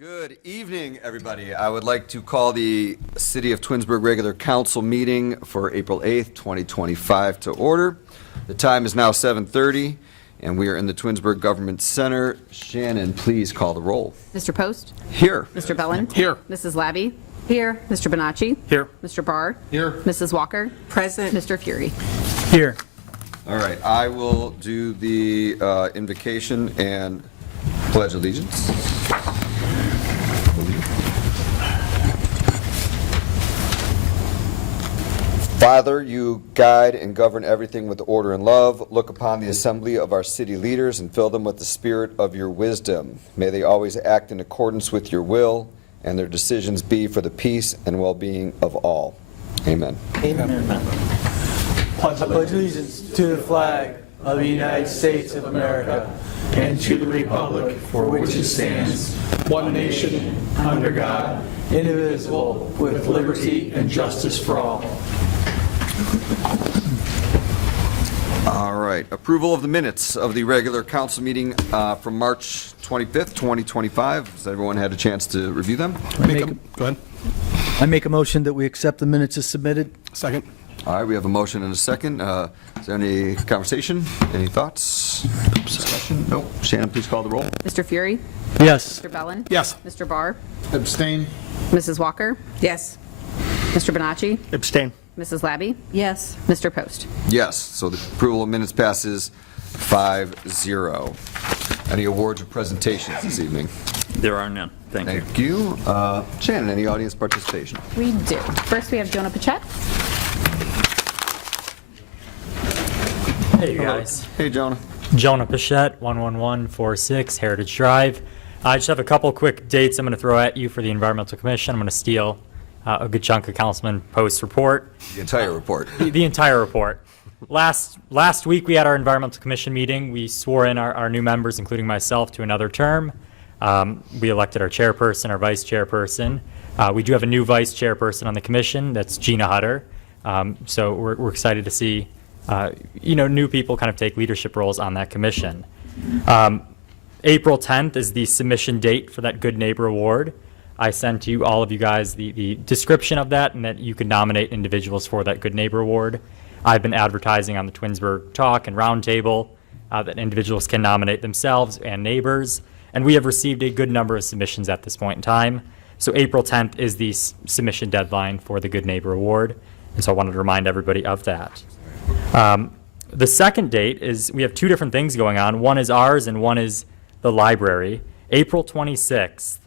Good evening, everybody. I would like to call the City of Twinsburg regular council meeting for April 8th, 2025 to order. The time is now 7:30, and we are in the Twinsburg Government Center. Shannon, please call the roll. Mr. Post? Here. Mr. Bellin? Here. Mrs. Labby? Here. Mr. Bonacci? Here. Mr. Barr? Here. Mrs. Walker? Present. Mr. Fury? Here. All right, I will do the invocation and pledge allegiance. Father, you guide and govern everything with order and love. Look upon the assembly of our city leaders and fill them with the spirit of your wisdom. May they always act in accordance with your will, and their decisions be for the peace and well-being of all. Amen. Amen. I pledge allegiance to the flag of the United States of America and to the republic for which it stands, one nation, under God, indivisible, with liberty and justice for all. All right, approval of the minutes of the regular council meeting from March 25th, 2025. Has everyone had a chance to review them? Go ahead. I make a motion that we accept the minutes as submitted. Second. All right, we have a motion and a second. Is there any conversation? Any thoughts? Discussion? No. Shannon, please call the roll. Mr. Fury? Yes. Mr. Bellin? Yes. Mr. Barr? Abstain. Mrs. Walker? Yes. Mr. Bonacci? Abstain. Mrs. Labby? Yes. Mr. Post? Yes, so the approval of minutes passes 5-0. Any awards or presentations this evening? There are none. Thank you. Thank you. Shannon, any audience participation? We do. First, we have Jonah Pachette. Hey, you guys. Hey, Jonah. Jonah Pichette, 11146 Heritage Drive. I just have a couple quick dates I'm going to throw at you for the Environmental Commission. I'm going to steal a good chunk of Councilman Post's report. The entire report. The entire report. Last week, we had our Environmental Commission meeting. We swore in our new members, including myself, to another term. We elected our chairperson, our vice chairperson. We do have a new vice chairperson on the commission. That's Gina Hutter. So we're excited to see new people kind of take leadership roles on that commission. April 10th is the submission date for that Good Neighbor Award. I sent to all of you guys the description of that and that you can nominate individuals for that Good Neighbor Award. I've been advertising on the Twinsburg Talk and Roundtable that individuals can nominate themselves and neighbors. And we have received a good number of submissions at this point in time. So April 10th is the submission deadline for the Good Neighbor Award. And so I wanted to remind everybody of that. The second date is, we have two different things going on. One is ours and one is the library. April 26th,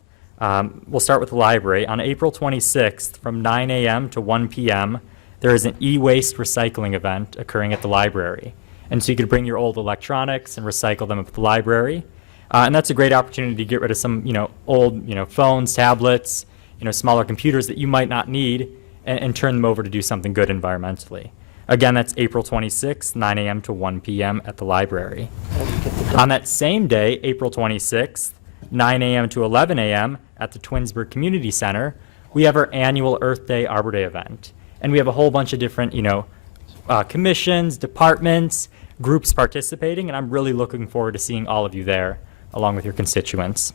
we'll start with the library. On April 26th, from 9 a.m. to 1 p.m., there is an e-waste recycling event occurring at the library. And so you could bring your old electronics and recycle them at the library. And that's a great opportunity to get rid of some, old, phones, tablets, smaller computers that you might not need and turn them over to do something good environmentally. Again, that's April 26th, 9 a.m. to 1 p.m. at the library. On that same day, April 26th, 9 a.m. to 11 a.m. at the Twinsburg Community Center, we have our annual Earth Day Arbor Day event. And we have a whole bunch of different, commissions, departments, groups participating, and I'm really looking forward to seeing all of you there, along with your constituents.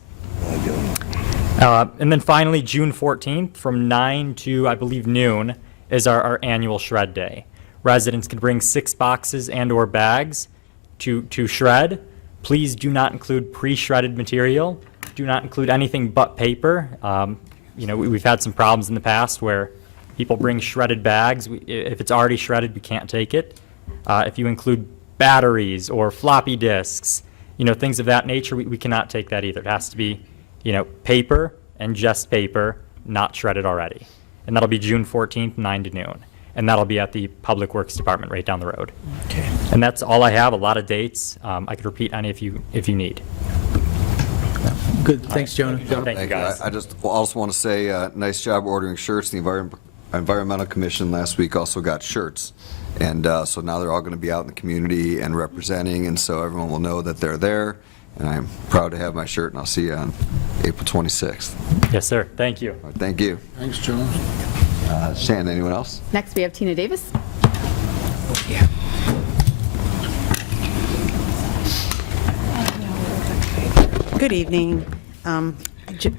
And then finally, June 14th, from 9 to, I believe, noon, is our annual Shred Day. Residents can bring 6 boxes and or bags to shred. Please do not include pre-shredded material. Do not include anything but paper. We've had some problems in the past where people bring shredded bags. If it's already shredded, we can't take it. If you include batteries or floppy disks, things of that nature, we cannot take that either. It has to be, paper and just paper, not shredded already. And that'll be June 14th, 9 to noon. And that'll be at the Public Works Department right down the road. Okay. And that's all I have, a lot of dates. I could repeat any if you need. Good. Thanks, Jonah. Thank you, guys. I also want to say nice job ordering shirts. The Environmental Commission last week also got shirts. And so now they're all going to be out in the community and representing, and so everyone will know that they're there. And I'm proud to have my shirt, and I'll see you on April 26th. Yes, sir. Thank you. All right, thank you. Thanks, John. Shannon, anyone else? Next, we have Tina Davis. Good evening.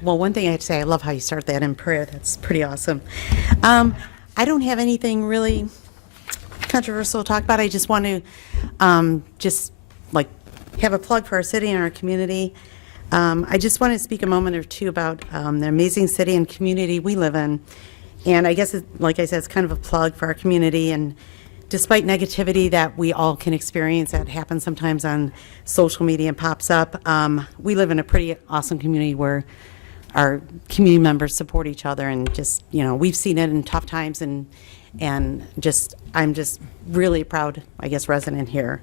Well, one thing I have to say, I love how you start that in prayer. That's pretty awesome. I don't have anything really controversial to talk about. I just want to have a plug for our city and our community. I just want to speak a moment or two about the amazing city and community we live in. And I guess, like I said, it's kind of a plug for our community. And despite negativity that we all can experience, that happens sometimes on social media and pops up, we live in a pretty awesome community where our community members support each other, and just, we've seen it in tough times, and I'm just really proud, I guess, resident here.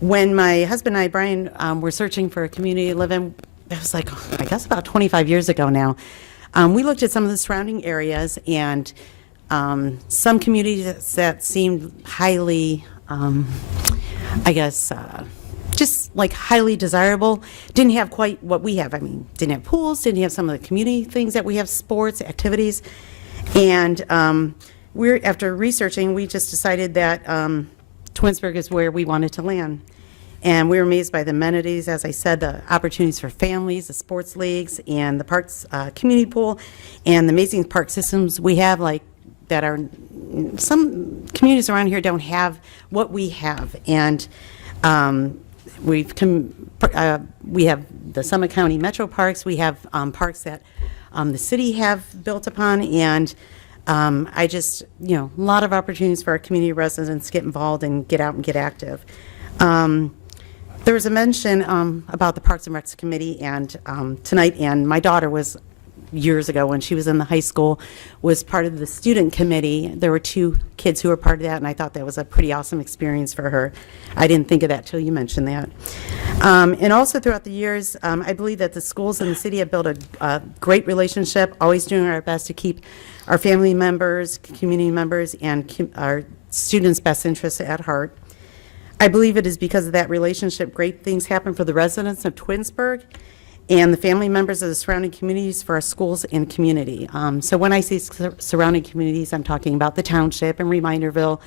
When my husband and I, Brian, were searching for a community to live in, it was like, I guess about 25 years ago now, we looked at some of the surrounding areas, and some communities that seemed highly, just like highly desirable, didn't have quite what we have. I mean, didn't have pools, didn't have some of the community things that we have, sports, activities. And after researching, we just decided that Twinsburg is where we wanted to land. And we were amazed by the amenities, as I said, the opportunities for families, the sports leagues, and the parks community pool, and the amazing park systems we have, like that are, some communities around here don't have what we have. And we have the Summit County Metro Parks. We have parks that the city have built upon, and a lot of opportunities for our community residents to get involved and get out and get active. There was a mention about the Parks and Recs Committee and tonight, and my daughter was, years ago when she was in the high school, was part of the student committee. There were 2 kids who were part of that, and I thought that was a pretty awesome experience for her. I didn't think of that till you mentioned that. And also throughout the years, I believe that the schools in the city have built a great relationship, always doing our best to keep our family members, community members, and our students' best interests at heart. I believe it is because of that relationship great things happen for the residents of Twinsburg and the family members of the surrounding communities, for our schools and community. So when I say surrounding communities, I'm talking about the township and Reminderville.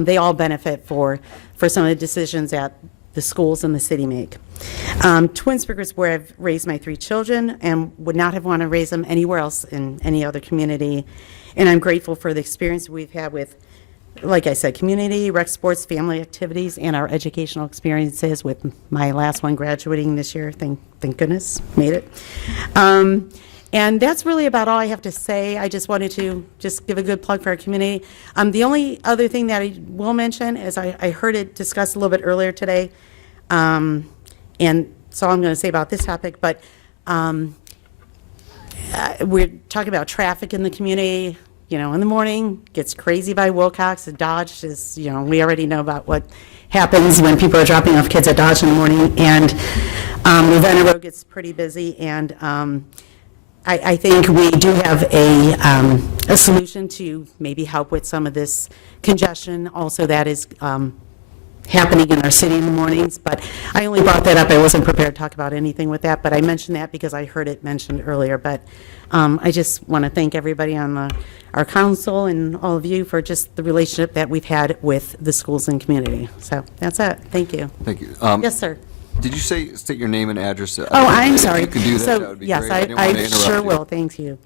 They all benefit for some of the decisions that the schools and the city make. Twinsburg is where I've raised my 3 children and would not have wanted to raise them anywhere else in any other community. And I'm grateful for the experience we've had with, like I said, community, rec sports, family activities, and our educational experiences, with my last one graduating this year. Thank goodness, made it. And that's really about all I have to say. I just wanted to just give a good plug for our community. The only other thing that I will mention is I heard it discussed a little bit earlier today, and so I'm going to say about this topic, but we're talking about traffic in the community. In the morning, gets crazy by Wilcox and Dodge. Is, we already know about what happens when people are dropping off kids at Dodge in the morning, and Ravenna Road gets pretty busy, and I think we do have a solution to maybe help with some of this congestion also that is happening in our city in the mornings. But I only brought that up. I wasn't prepared to talk about anything with that, but I mentioned that because I heard it mentioned earlier. But I just want to thank everybody on our council and all of you for just the relationship that we've had with the schools and community. So that's it. Thank you. Thank you. Yes, sir. Did you state your name and address? Oh, I'm sorry. If you could do that, So, that would be yes, great. Didn't want to I interrupt sure you. will. Thank you.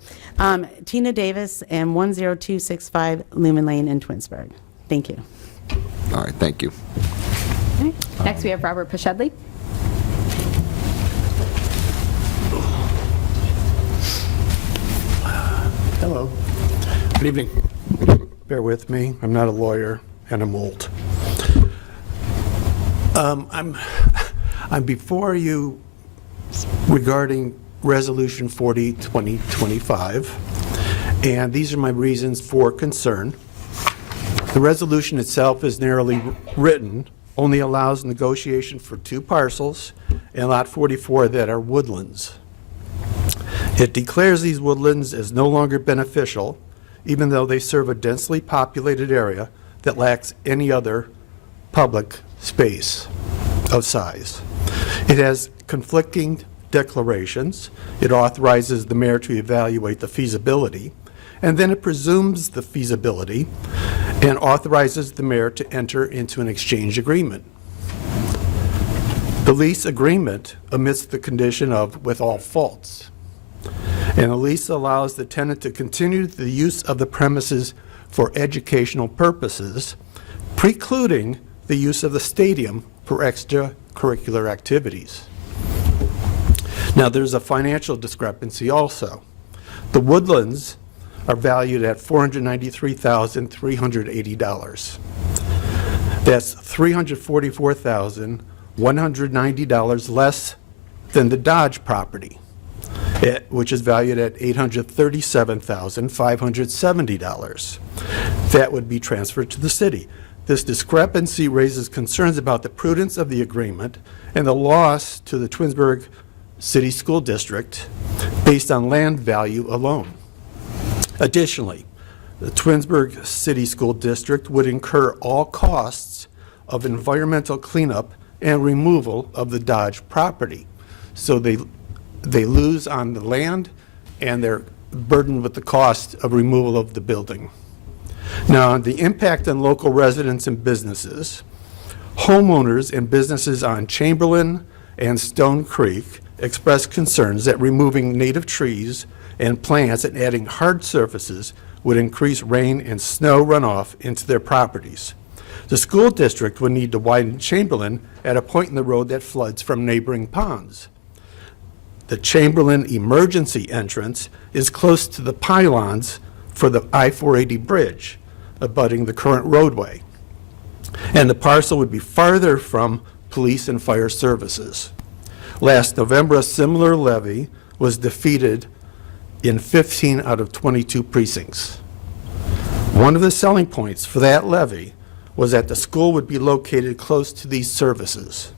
Tina Davis, and 10265 Lumen Lane in Twinsburg. Thank you. All right, thank you. Okay. Next, we have Robert Pashedley. Hello. Good evening. Bear with me. I'm not a lawyer, and I'm old. I'm before you regarding Resolution 40, 2025, and these are my reasons for concern. The resolution itself is narrowly written, only allows negotiation for 2 parcels and Lot 44 that are woodlands. It declares these woodlands as no longer beneficial, even though they serve a densely populated area that lacks any other public space of size. It has conflicting declarations. It authorizes the mayor to evaluate the feasibility, and then it presumes the feasibility and authorizes the mayor to enter into an exchange agreement. The lease agreement omits the condition of "with all faults." And the lease allows the tenant to continue the use of the premises for educational purposes, precluding the use of the stadium for extracurricular activities. Now, there's a financial discrepancy also. The Woodlands are valued at $493,380. That's $344,190 less than the Dodge property, which is valued at $837,570. That would be transferred to the city. This discrepancy raises concerns about the prudence of the agreement and the loss to the Twinsburg City School District based on land value alone. Additionally, the Twinsburg City School District would incur all costs of environmental cleanup and removal of the Dodge property. So they lose on the land, and they're burdened with the cost of removal of the building. Now, the impact on local residents and businesses. Homeowners and businesses on Chamberlain and Stone Creek expressed concerns that removing native trees and plants and adding hard surfaces would increase rain and snow runoff into their properties. The school district would need to widen Chamberlain at a point in the road that floods from neighboring ponds. The Chamberlain emergency entrance is close to the pylons for the I-480 bridge, abutting the current roadway. And the parcel would be farther from police and fire services. Last November, a similar levy was defeated in 15 out of 22 precincts. One of the selling points for that levy was that the school would be located close to these services.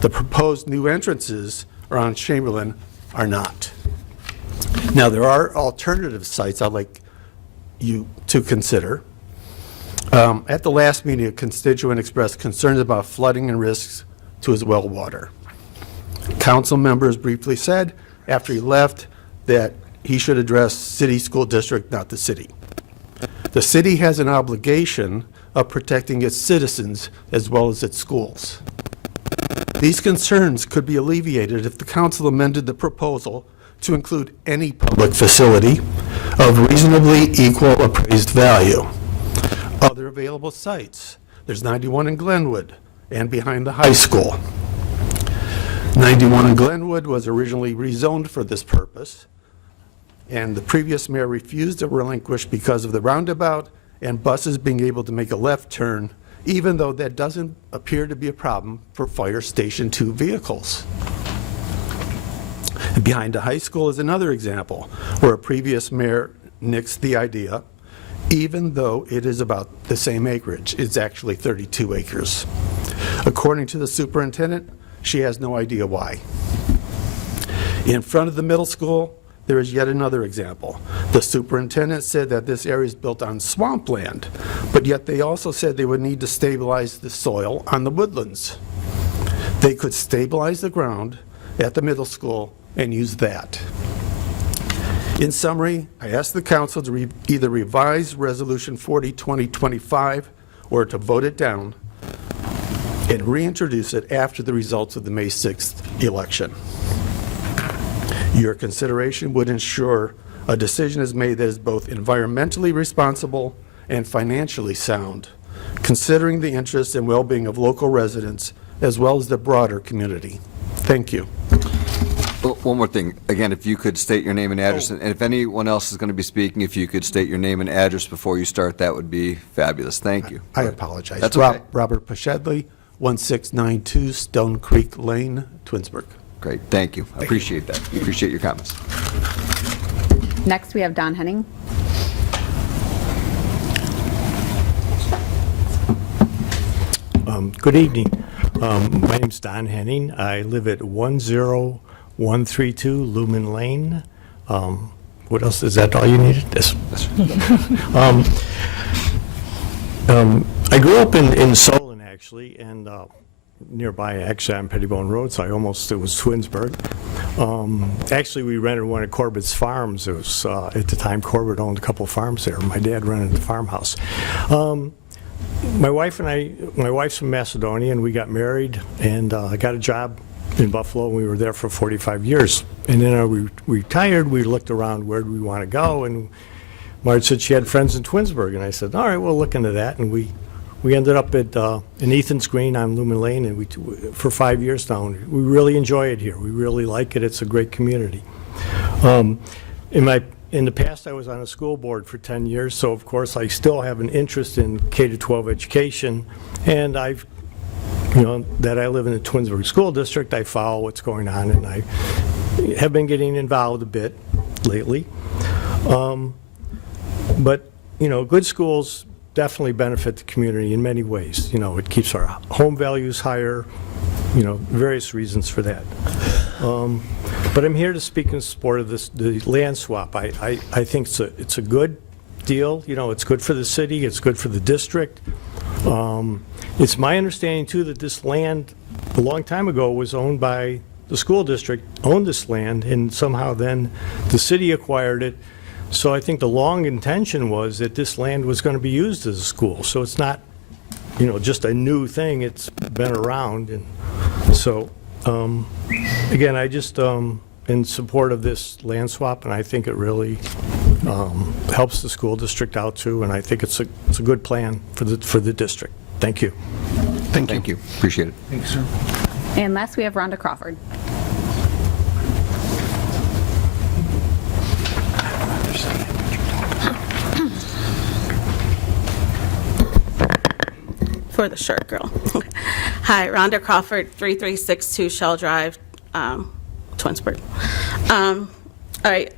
The proposed new entrances around Chamberlain are not. Now, there are alternative sites I'd like you to consider. At the last meeting, a constituent expressed concerns about flooding and risks to his well water. Council members briefly said after he left that he should address city school district, not the city. The city has an obligation of protecting its citizens as well as its schools. These concerns could be alleviated if the council amended the proposal to include any public facility of reasonably equal appraised value. Other available sites, there's 91 in Glenwood and behind the high school. 91 in Glenwood was originally rezoned for this purpose, and the previous mayor refused to relinquish because of the roundabout and buses being able to make a left turn, even though that doesn't appear to be a problem for Fire Station 2 vehicles. And behind the high school is another example where a previous mayor nixed the idea, even though it is about the same acreage. It's actually 32 acres. According to the superintendent, she has no idea why. In front of the middle school, there is yet another example. The superintendent said that this area is built on swampland, but yet they also said they would need to stabilize the soil on the woodlands. They could stabilize the ground at the middle school and use that. In summary, I ask the council to either revise Resolution 40-2025 or to vote it down and reintroduce it after the results of the May 6th election. Your consideration would ensure a decision is made that is both environmentally responsible and financially sound, considering the interests and well-being of local residents as well as the broader community. Thank you. One more thing. Again, if you could state your name and address, and if anyone else is going to be speaking, if you could state your name and address before you start, that would be fabulous. Thank you. I apologize. That's okay. Robert Pashedley, 1692 Stone Creek Lane, Twinsburg. Great, thank you. I appreciate that. Appreciate your comments. Next, we have Don Henning. Good evening. My name's Don Henning. I live at 10132 Lumen Lane. What else? Is that all you needed? Yes. I grew up in Solon, actually, and nearby, actually, on Pettibone Road, so it was Twinsburg. Actually, we rented one of Corbett's farms. It was, at the time, Corbett owned a couple of farms there. My dad rented the farmhouse. my wife's from Macedonia, and we got married, and I got a job in Buffalo, and we were there for 45 years. And then we retired, we looked around, where do we want to go? And Marge said she had friends in Twinsburg, and I said, all right, we'll look into that. And we ended up in Ethan's Green on Lumen Lane, and for 5 years now. And we really enjoy it here. We really like it. It's a great community. In the past, I was on a school board for 10 years, so of course I still have an interest in K-12 education, and that I live in the Twinsburg School District, I follow what's going on, and I have been getting involved a bit lately. But, good schools definitely benefit the community in many ways. It keeps our home values higher, various reasons for that. But I'm here to speak in support of the land swap. I think it's a good deal. It's good for the city, it's good for the district. It's my understanding, too, that this land, a long time ago, was owned by the school district, owned this land, and somehow then the city acquired it. So I think the long intention was that this land was going to be used as a school. So it's not, just a new thing. It's been around. And so, again, I just in support of this land swap, and I think it really helps the school district out, too, and I think it's a good plan for the district. Thank you. Thank you. Appreciate it. Thanks, sir. And last, we have Rhonda Crawford. For the shirt, girl. Hi, Rhonda Crawford, 3362 Shell Drive, Twinsburg. All right.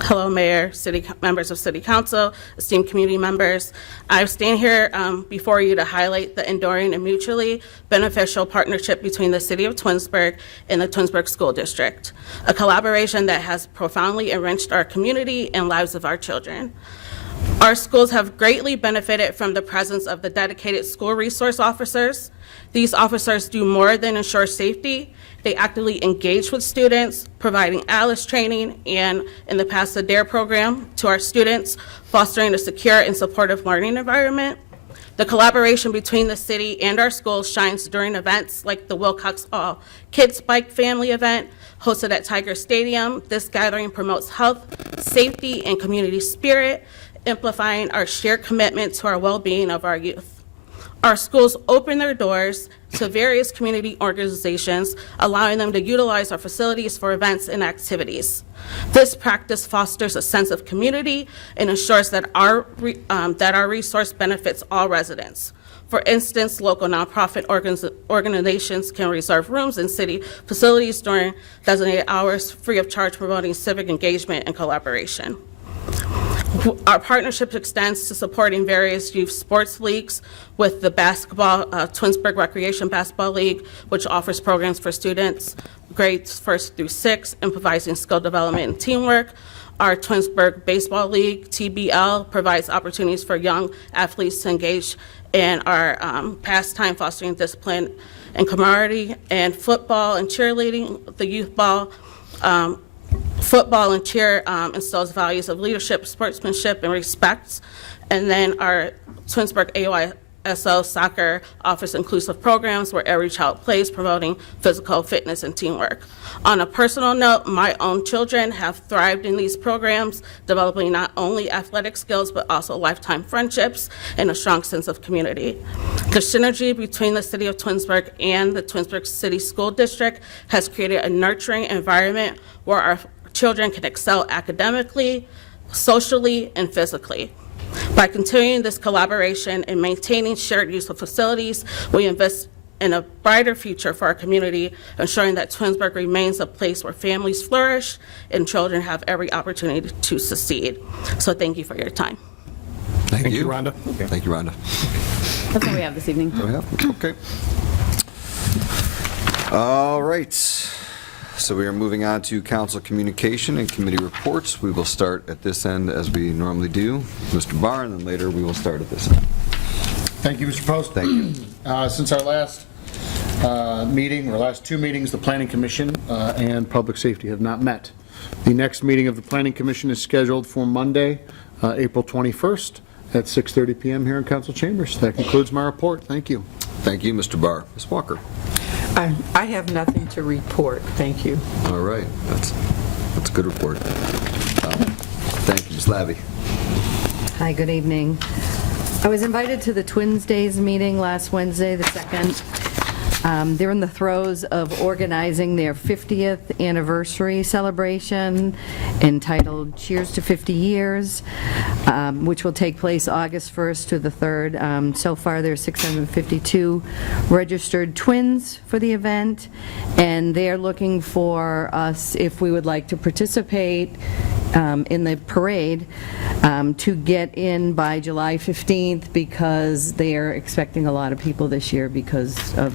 Hello, Mayor, members of City Council, esteemed community members. I stand here before you to highlight the enduring and mutually beneficial partnership between the City of Twinsburg and the Twinsburg School District, a collaboration that has profoundly enriched our community and lives of our children. Our schools have greatly benefited from the presence of the dedicated school resource officers. These officers do more than ensure safety. They actively engage with students, providing ALICE training and, in the past, the DARE program to our students, fostering a secure and supportive learning environment. The collaboration between the city and our schools shines during events like the Wilcox All Kids Bike Family event hosted at Tiger Stadium. This gathering promotes health, safety, and community spirit, amplifying our shared commitment to our well-being of our youth. Our schools open their doors to various community organizations, allowing them to utilize our facilities for events and activities. This practice fosters a sense of community and ensures that our resource benefits all residents. For instance, local nonprofit organizations can reserve rooms in city facilities during designated hours, free of charge, promoting civic engagement and collaboration. Our partnership extends to supporting various youth sports leagues with the Twinsburg Recreation Basketball League, which offers programs for students grades 1st through 6th, improvising skill development and teamwork. Our Twinsburg Baseball League, TBL, provides opportunities for young athletes to engage in our pastime, fostering discipline and camaraderie. And football and cheerleading, the youth ball, football and cheer instills values of leadership, sportsmanship, and respect. And then our Twinsburg AYSO soccer offers inclusive programs where every child plays, promoting physical fitness and teamwork. On a personal note, my own children have thrived in these programs, developing not only athletic skills, but also lifetime friendships and a strong sense of community. The synergy between the City of Twinsburg and the Twinsburg City School District has created a nurturing environment where our children can excel academically, socially, and physically. By continuing this collaboration and maintaining shared use of facilities, we invest in a brighter future for our community, ensuring that Twinsburg remains a place where families flourish and children have every opportunity to succeed. So thank you for your time. Thank you, Rhonda. Thank you, Rhonda. That's what we have this evening. Okay. All right. So we are moving on to council communication and committee reports. We will start at this end as we normally do. Mr. Barr, and then later we will start at this end. Thank you, Mr. Post. Thank you. Since our last meeting, or last two meetings, the Planning Commission and Public Safety have not met. The next meeting of the Planning Commission is scheduled for Monday, April 21st, at 6:30 PM here in council chambers. That concludes my report. Thank you. Thank you, Mr. Barr. Ms. Walker? I have nothing to report. Thank you. All right, that's a good report. Thank you, Ms. Labby. Hi, good evening. I was invited to the Twins Days meeting last Wednesday, the 2nd. They're in the throes of organizing their 50th anniversary celebration entitled Cheers to 50 Years, which will take place August 1st to the 3rd. So far, there's 652 registered twins for the event, and they're looking for us, if we would like to participate in the parade, to get in by July 15th, because they are expecting a lot of people this year because of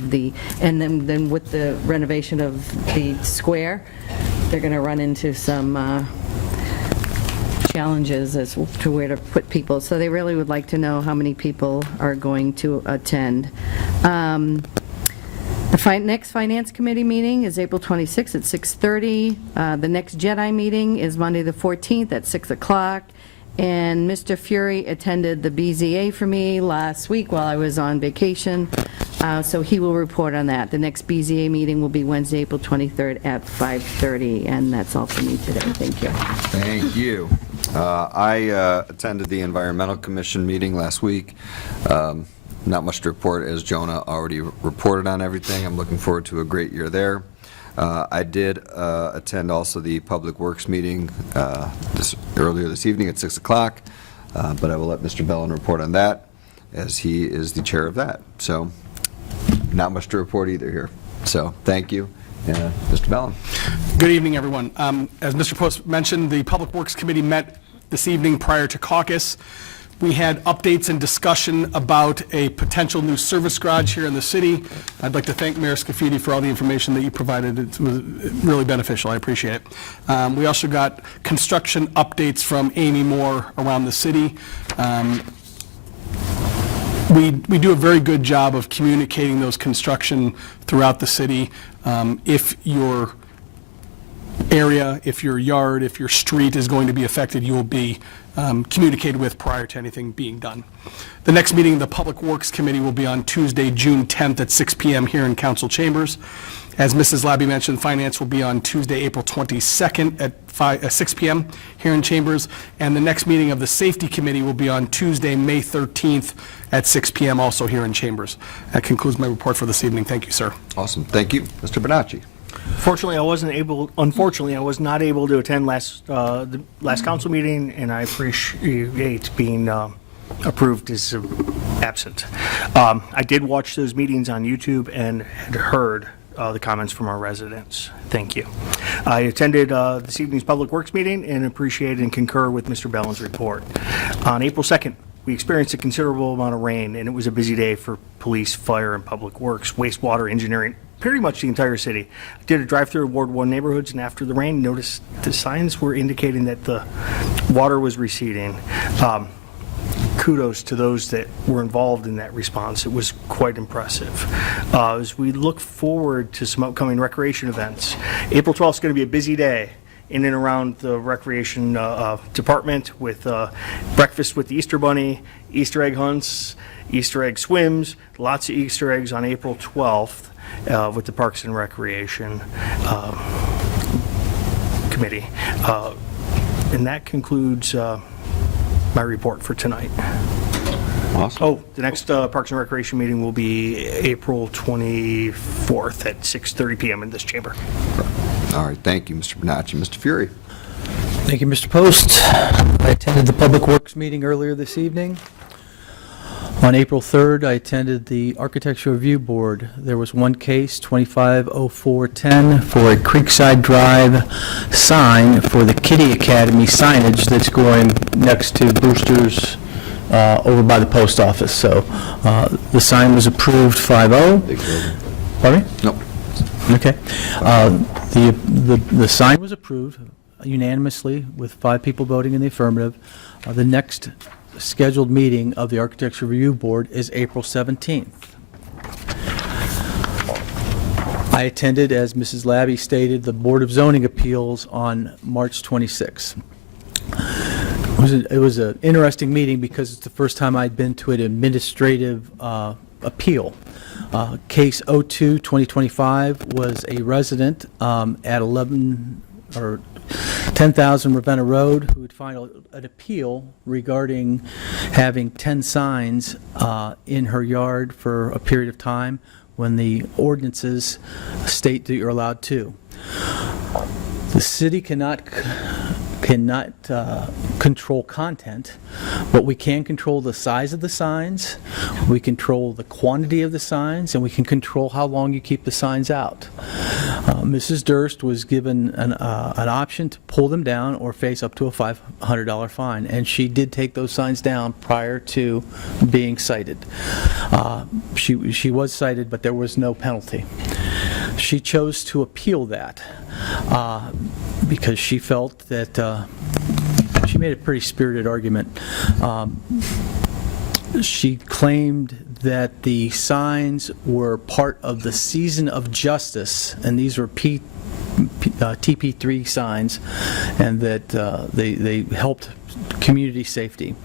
and then with the renovation of the square, they're going to run into some challenges as to where to put people. So they really would like to know how many people are going to attend. The next Finance Committee meeting is April 26th at 6:30. The next JEDI meeting is Monday the 14th at 6 o'clock. And Mr. Fury attended the BZA for me last week while I was on vacation, so he will report on that. The next BZA meeting will be Wednesday, April 23rd at 5:30, and that's all for me today. Thank you. Thank you. I attended the Environmental Commission meeting last week. Not much to report, as Jonah already reported on everything. I'm looking forward to a great year there. I did attend also the Public Works meeting earlier this evening at 6 o'clock, but I will let Mr. Bellin report on that, as he is the chair of that. So not much to report either here. So thank you. Mr. Bellin. Good evening, everyone. As Mr. Post mentioned, the Public Works Committee met this evening prior to caucus. We had updates and discussion about a potential new service garage here in the city. I'd like to thank Mayor Scafidi for all the information that you provided. It was really beneficial. I appreciate it. We also got construction updates from Amy Moore around the city. We do a very good job of communicating those construction throughout the city. If your area, if your yard, if your street is going to be affected, you will be communicated with prior to anything being done. The next meeting of the Public Works Committee will be on Tuesday, June 10th at 6 p.m. here in Council Chambers. As Mrs. Labby mentioned, Finance will be on Tuesday, April 22nd at 6 p.m. here in Chambers. And the next meeting of the Safety Committee will be on Tuesday, May 13th at 6 p.m. also here in Chambers. That concludes my report for this evening. Thank you, sir. Awesome. Thank you. Mr. Bonacci. Unfortunately, I was not able to attend the last council meeting, and I appreciate being approved as absent. I did watch those meetings on YouTube and had heard the comments from our residents. Thank you. I attended this evening's Public Works meeting and appreciate and concur with Mr. Bellin's report. On April 2nd, we experienced a considerable amount of rain, and it was a busy day for police, fire, and public works, wastewater, engineering, pretty much the entire city. I did a drive-through Ward 1 neighborhoods, and after the rain, noticed the signs were indicating that the water was receding. Kudos to those that were involved in that response. It was quite impressive. As we look forward to some upcoming recreation events, April 12th is going to be a busy day in and around the recreation department with breakfast with the Easter Bunny, Easter egg hunts, Easter egg swims, lots of Easter eggs on April 12th with the Parks and Recreation Committee. And that concludes my report for tonight. Awesome. Oh, the next Parks and Recreation meeting will be April 24th at 6:30 p.m. in this chamber. All right. Thank you, Mr. Bonacci. Mr. Fury. Thank you, Mr. Post. I attended the Public Works meeting earlier this evening. On April 3rd, I attended the Architecture Review Board. There was one case, 250410, for a Creekside Drive sign for the Kitty Academy signage that's going next to Brewster's over by the post office. So the sign was approved 5-0. Pardon me? No. Okay. The sign was approved unanimously with 5 people voting in the affirmative. The next scheduled meeting of the Architecture Review Board is April 17th. I attended, as Mrs. Labby stated, the Board of Zoning Appeals on March 26th. It was an interesting meeting because it's the first time I'd been to an administrative appeal. Case 02-2025 was a resident at 10,000 Ravenna Road who would file an appeal regarding having 10 signs in her yard for a period of time when the ordinances state that you're allowed 2. The city cannot control content, but we can control the size of the signs, we control the quantity of the signs, and we can control how long you keep the signs out. Mrs. Durst was given an option to pull them down or face up to a $500 fine, and she did take those signs down prior to being cited. She was cited, but there was no penalty. She chose to appeal that because she felt that she made a pretty spirited argument. She claimed that the signs were part of the season of justice, and these were TP3 signs, and that they helped community safety.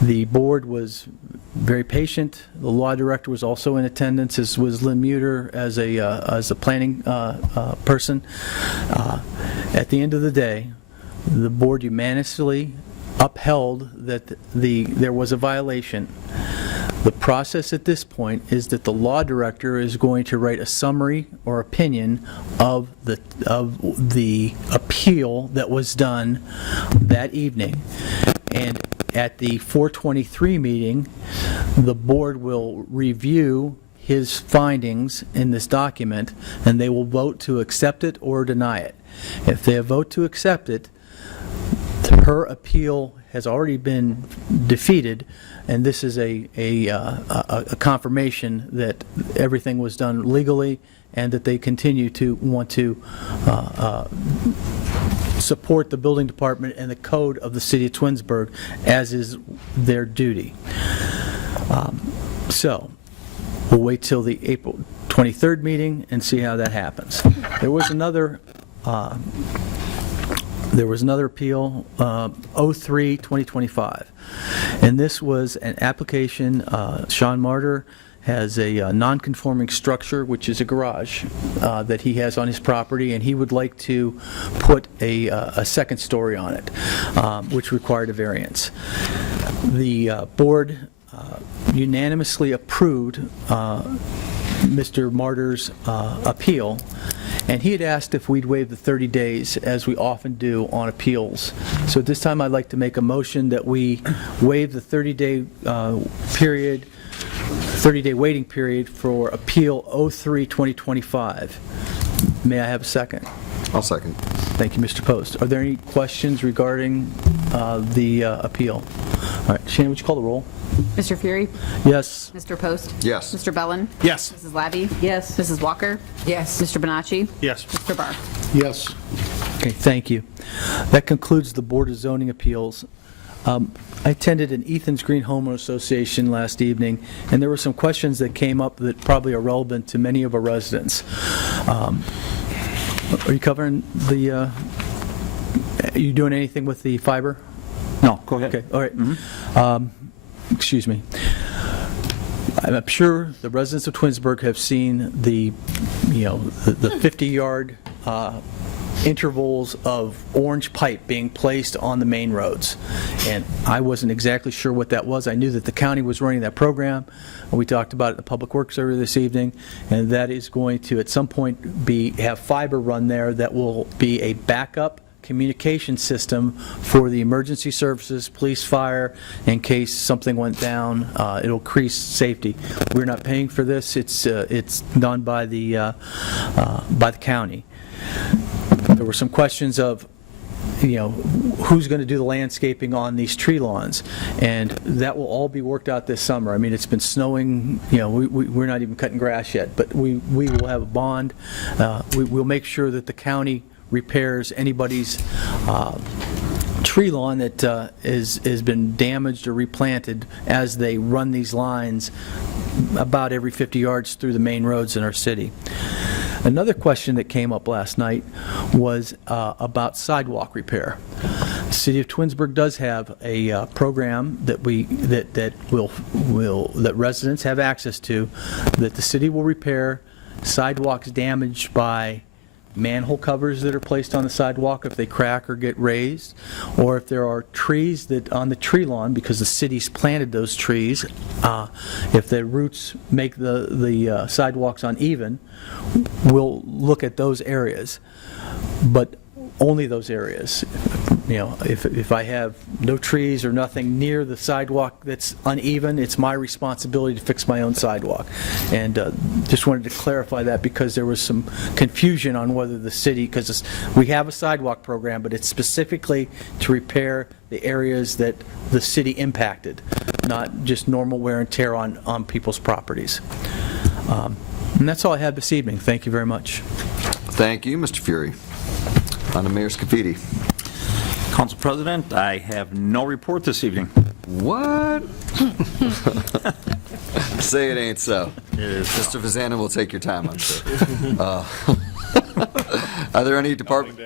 The board was very patient. The law director was also in attendance, as was Lynn Muter as a planning person. At the end of the day, the board unanimously upheld that there was a violation. The process at this point is that the law director is going to write a summary or opinion of the appeal that was done that evening. And at the 423 meeting, the board will review his findings in this document, and they will vote to accept it or deny it. If they vote to accept it, her appeal has already been defeated, and this is a confirmation that everything was done legally and that they continue to want to support the building department and the code of the city of Twinsburg, as is their duty. So we'll wait till the April 23rd meeting and see how that happens. There was another appeal, 03-2025, and this was an application. Sean Martyr has a non-conforming structure, which is a garage that he has on his property, and he would like to put a second story on it, which required a variance. The board unanimously approved Mr. Martyr's appeal, and he had asked if we'd waive the 30 days, as we often do on appeals. So at this time, I'd like to make a motion that we waive the 30-day period, 30-day waiting period for Appeal 03-2025. May I have a second? I'll second. Thank you, Mr. Post. Are there any questions regarding the appeal? All right, Shannon, would you call the roll? Mr. Fury? Yes. Mr. Post? Yes. Mr. Bellin? Yes. Mrs. Labby? Yes. Mrs. Walker? Yes. Mr. Bonacci? Yes. Mr. Barr? Yes. Okay, thank you. That concludes the Board of Zoning Appeals. I attended an Ethan's Green Homeowner Association last evening, and there were some questions that came up that probably are relevant to many of our residents. Are you covering the, are you doing anything with the fiber? No, go ahead. Okay, all right. Mm-hmm. Excuse me. I'm sure the residents of Twinsburg have seen the 50-yard intervals of orange pipe being placed on the main roads. And I wasn't exactly sure what that was. I knew that the county was running that program. We talked about it in the Public Works earlier this evening, and that is going to, at some point, have fiber run there that will be a backup communication system for the emergency services, police, fire, in case something went down. It'll increase safety. We're not paying for this. It's done by the county. There were some questions of, who's going to do the landscaping on these tree lawns, and that will all be worked out this summer. I mean, it's been snowing. We're not even cutting grass yet, but we will have a bond. We'll make sure that the county repairs anybody's tree lawn that has been damaged or replanted as they run these lines about every 50 yards through the main roads in our city. Another question that came up last night was about sidewalk repair. City of Twinsburg does have a program that that residents have access to, that the city will repair sidewalks damaged by manhole covers that are placed on the sidewalk if they crack or get raised, or if there are trees that on the tree lawn, because the city's planted those trees, if the roots make the sidewalks uneven, we'll look at those areas, but only those areas. You know, if I have no trees or nothing near the sidewalk that's uneven, it's my responsibility to fix my own sidewalk. And just wanted to clarify that because there was some confusion on whether the city, because we have a sidewalk program, but it's specifically to repair the areas that the city impacted, not just normal wear and tear on people's properties. And that's all I have this evening. Thank you very much. Thank you, Mr. Fury. On to Mayor Scafidi. Council President, I have no report this evening. What? Say it ain't so. It is. Mr. Vazana will take your time, I'm sure. Are there any department?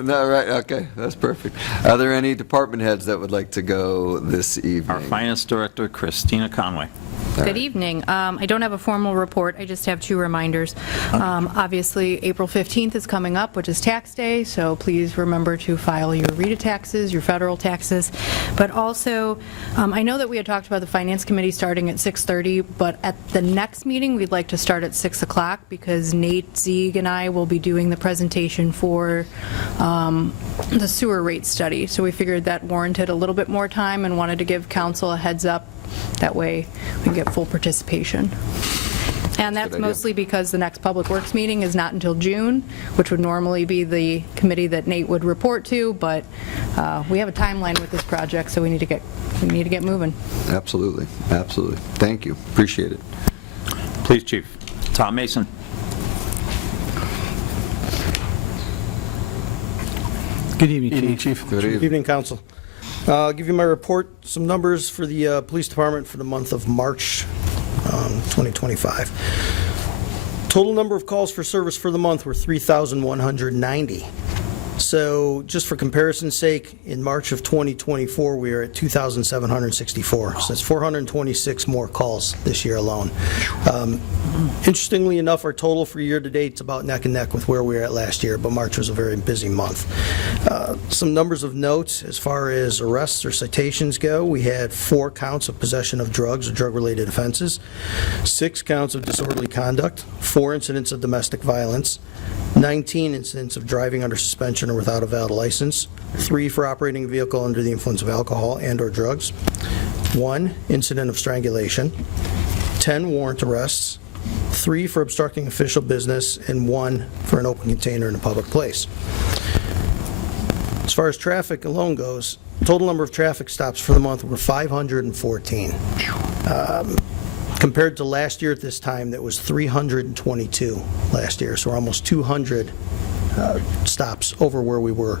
No, right, okay, that's perfect. Are there any department heads that would like to go this evening? Our Finance Director, Christina Conway. Good evening. I don't have a formal report. I just have 2 reminders. Obviously, April 15th is coming up, which is tax day, so please remember to file your RETA taxes, your federal taxes. But also, I know that we had talked about the Finance Committee starting at 6:30, but at the next meeting, we'd like to start at 6 o'clock because Nate Zieg and I will be doing the presentation for the sewer rate study. So we figured that warranted a little bit more time and wanted to give council a heads up. That way we can get full participation. And that's mostly because the next Public Works meeting is not until June, which would normally be the committee that Nate would report to, but we have a timeline with this project, so we need to get moving. Absolutely, absolutely. Thank you, appreciate it. Please, Chief. Tom Mason. Good evening, Chief. Good evening. Evening, Council. I'll give you my report, some numbers for the Police Department for the month of March 2025. Total number of calls for service for the month were 3,190. So just for comparison's sake, in March of 2024, we are at 2,764. So that's 426 more calls this year alone. Interestingly enough, our total for year-to-date is about neck and neck with where we were at last year, but March was a very busy month. Some numbers of note as far as arrests or citations go. We had 4 counts of possession of drugs or drug-related offenses, 6 counts of disorderly conduct, 4 incidents of domestic violence, 19 incidents of driving under suspension or without a valid license, 3 for operating a vehicle under the influence of alcohol and/or drugs, 1 incident of strangulation, 10 warrant arrests, 3 for obstructing official business, and 1 for an open container in a public place. As far as traffic alone goes, total number of traffic stops for the month were 514. Compared to last year at this time, that was 322 last year, so we're almost 200 stops over where we were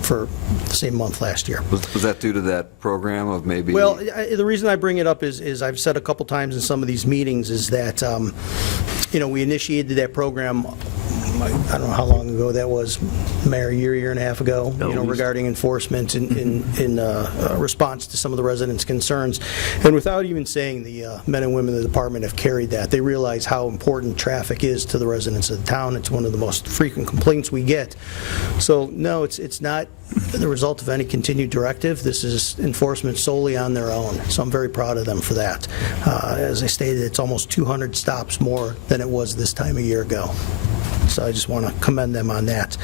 for the same month last year. Was that due to that program of maybe? Well, the reason I bring it up is I've said a couple times in some of these meetings is that, we initiated that program, I don't know how long ago that was, Mayor, a year and a half ago, regarding enforcement in response to some of the residents' concerns. And without even saying, the men and women of the department have carried that. They realize how important traffic is to the residents of the town. It's one of the most frequent complaints we get. So, no, it's not the result of any continued directive. This is enforcement solely on their own. So I'm very proud of them for that. As I stated, it's almost 200 stops more than it was this time a year ago. So I just want to commend them on that.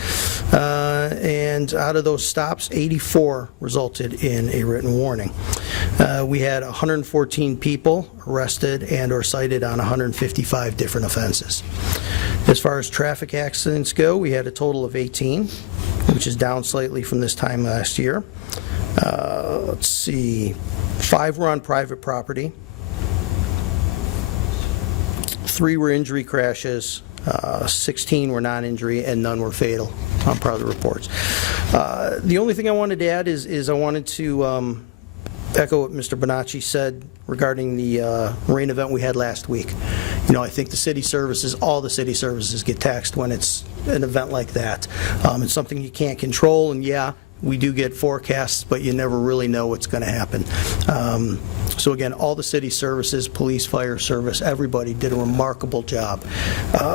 And out of those stops, 84 resulted in a written warning. We had 114 people arrested and or cited on 155 different offenses. As far as traffic accidents go, we had a total of 18, which is down slightly from this time last year. Let's see, 5 were on private property, 3 were injury crashes, 16 were non-injury, and none were fatal. I'm proud of the reports. The only thing I wanted to add is I wanted to echo what Mr. Bonacci said regarding the rain event we had last week. I think the city services, all the city services get taxed when it's an event like that. It's something you can't control, and We do get forecasts, but you never really know what's going to happen. So again, all the city services, police, fire service, everybody did a remarkable job,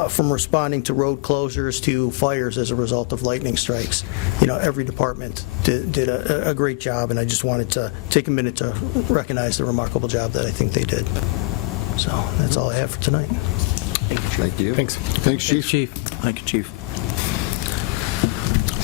from responding to road closures to fires as a result of lightning strikes. Every department did a great job, and I just wanted to take a minute to recognize the remarkable job that I think they did. So that's all I have for tonight. Thank you. Thanks. Thanks, Chief. Thank you, Chief.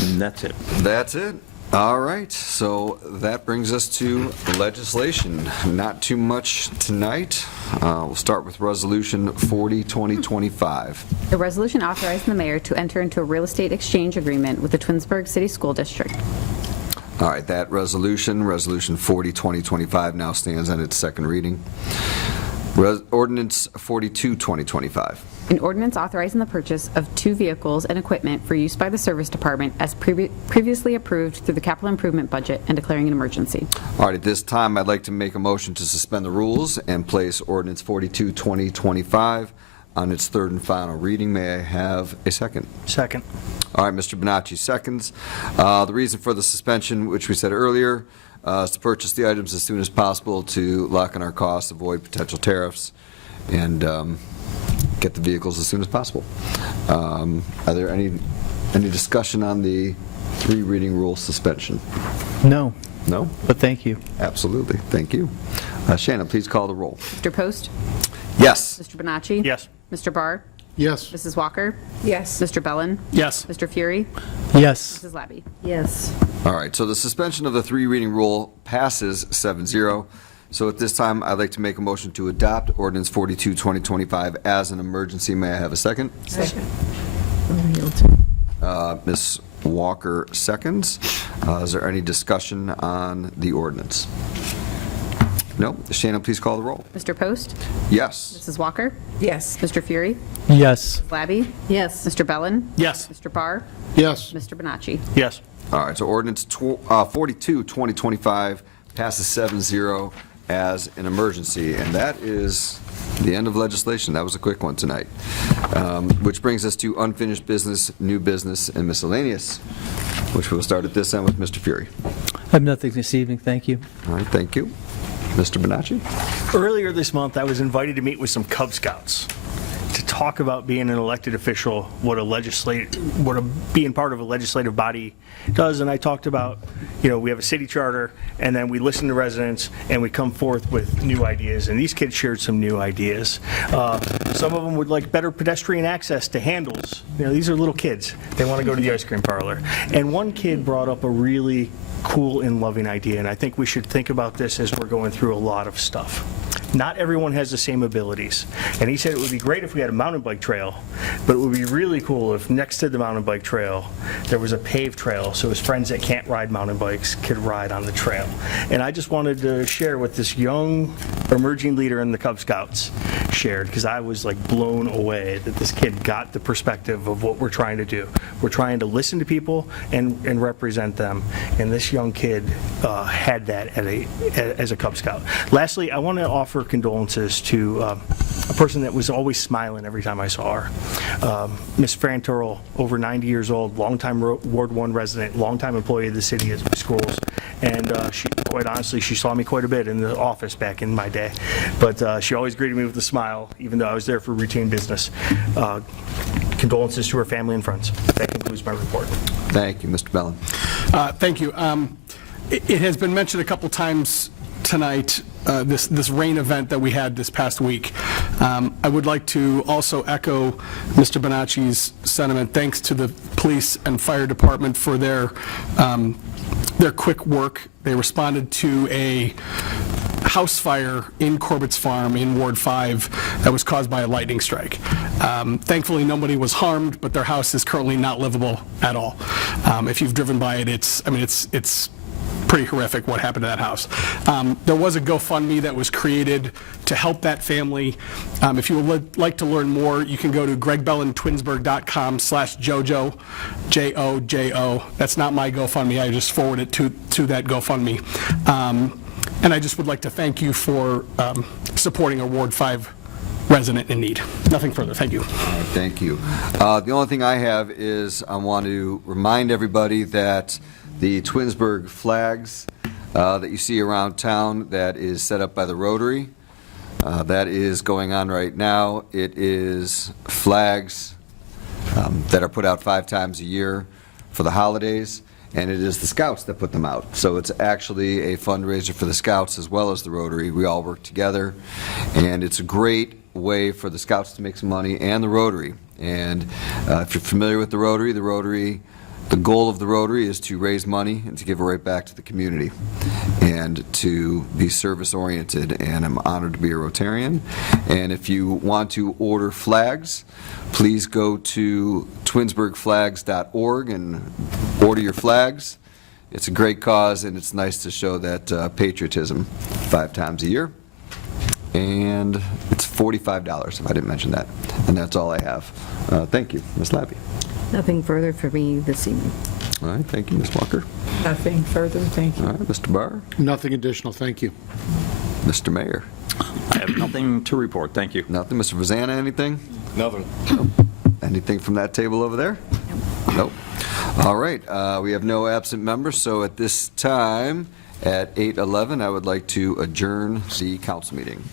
And that's it. That's it. All right, so that brings us to legislation. Not too much tonight. We'll start with Resolution 40, 2025. A resolution authorizing the mayor to enter into a real estate exchange agreement with the Twinsburg City School District. All right, that resolution, Resolution 40, 2025, now stands on its second reading. Ordinance 42, 2025. An ordinance authorizing the purchase of 2 vehicles and equipment for use by the Service Department as previously approved through the capital improvement budget and declaring an emergency. All right, at this time, I'd like to make a motion to suspend the rules and place Ordinance 42, 2025 on its third and final reading. May I have a second? Second. All right, Mr. Bonacci seconds. The reason for the suspension, which we said earlier, is to purchase the items as soon as possible to lock in our costs, avoid potential tariffs, and get the vehicles as soon as possible. Are there any discussion on the 3 reading rule suspension? No, No? but thank you. Absolutely. Thank you. Shannon, please call the roll. Mr. Post? Yes. Mr. Bonacci? Yes. Mr. Barr? Yes. Mrs. Walker? Yes. Mr. Bellin? Yes. Mr. Fury? Yes. Mrs. Labby? Yes. All right, so the suspension of the 3 reading rule passes 7-0. So at this time, I'd like to make a motion to adopt Ordinance 42, 2025 as an emergency. May I have a second? Second. Ms. Walker seconds. Is there any discussion on the ordinance? No? Shannon, please call the roll. Mr. Post? Yes. Mrs. Walker? Yes. Mr. Fury? Yes. Labby? Yes. Mr. Bellin? Yes. Mr. Barr? Yes. Mr. Bonacci? Yes. All right, so Ordinance 42, 2025 passes 7-0 as an emergency, and that is the end of legislation. That was a quick one tonight. Which brings us to unfinished business, new business, and miscellaneous, which we'll start at this end with Mr. Fury. I have nothing this evening, thank you. All right, thank you. Mr. Bonacci? Earlier this month, I was invited to meet with some Cub Scouts to talk about being an elected official, what being part of a legislative body does. And I talked about, we have a city charter, and then we listen to residents, and we come forth with new ideas. And these kids shared some new ideas. Some of them would like better pedestrian access to handles. These are little kids. They want to go to the ice cream parlor. And one kid brought up a really cool and loving idea, and I think we should think about this as we're going through a lot of stuff. Not everyone has the same abilities. And he said it would be great if we had a mountain bike trail, but it would be really cool if next to the mountain bike trail, there was a paved trail, so his friends that can't ride mountain bikes could ride on the trail. And I just wanted to share what this young emerging leader in the Cub Scouts shared, because I was like blown away that this kid got the perspective of what we're trying to do. We're trying to listen to people and represent them, and this young kid had that as a Cub Scout. Lastly, I want to offer condolences to a person that was always smiling every time I saw her. Miss Fran Turrell, over 90 years old, longtime Ward 1 resident, longtime employee of the city as schools, and quite honestly, she saw me quite a bit in the office back in my day, but she always greeted me with a smile, even though I was there for routine business. Condolences to her family and friends. That concludes my report. Thank you, Mr. Bellin. Thank you. It has been mentioned a couple times tonight, this rain event that we had this past week. I would like to also echo Mr. Bonacci's sentiment. Thanks to the police and fire department for their quick work. They responded to a house fire in Corbett's Farm in Ward 5 that was caused by a lightning strike. Thankfully, nobody was harmed, but their house is currently not livable at all. If you've driven by it, it's pretty horrific what happened to that house. There was a GoFundMe that was created to help that family. If you would like to learn more, you can go to gregbellintwinsburg.com/JoJo, J-O-J-O. That's not my GoFundMe. I just forwarded it to that GoFundMe. And I just would like to thank you for supporting a Ward 5 resident in need. Nothing further. Thank you. Thank you. The only thing I have is I want to remind everybody that the Twinsburg flags that you see around town that is set up by the Rotary. That is going on right now. It is flags that are put out 5 times a year for the holidays, and it is the Scouts that put them out. So it's actually a fundraiser for the Scouts as well as the Rotary. We all work together, and it's a great way for the Scouts to make some money and the Rotary. And if you're familiar with the Rotary, the goal of the Rotary is to raise money and to give it right back to the community and to be service-oriented, and I'm honored to be a Rotarian. And if you want to order flags, please go to twinsburgflags.org and order your flags. It's a great cause, and it's nice to show that patriotism 5 times a year. And it's $45, if I didn't mention that. And that's all I have. Thank you, Ms. Labby. Nothing further for me this evening. All right, thank you, Ms. Walker. Nothing further, thank you. All right, Mr. Barr, Nothing additional, thank you. Mr. Mayor. I have nothing to report, thank you. Nothing, Mr. Vazana, anything? Nothing. Anything from that table over there? Nope. All right, we have no absent members, so at this time, at 8:11, I would like to adjourn the council meeting.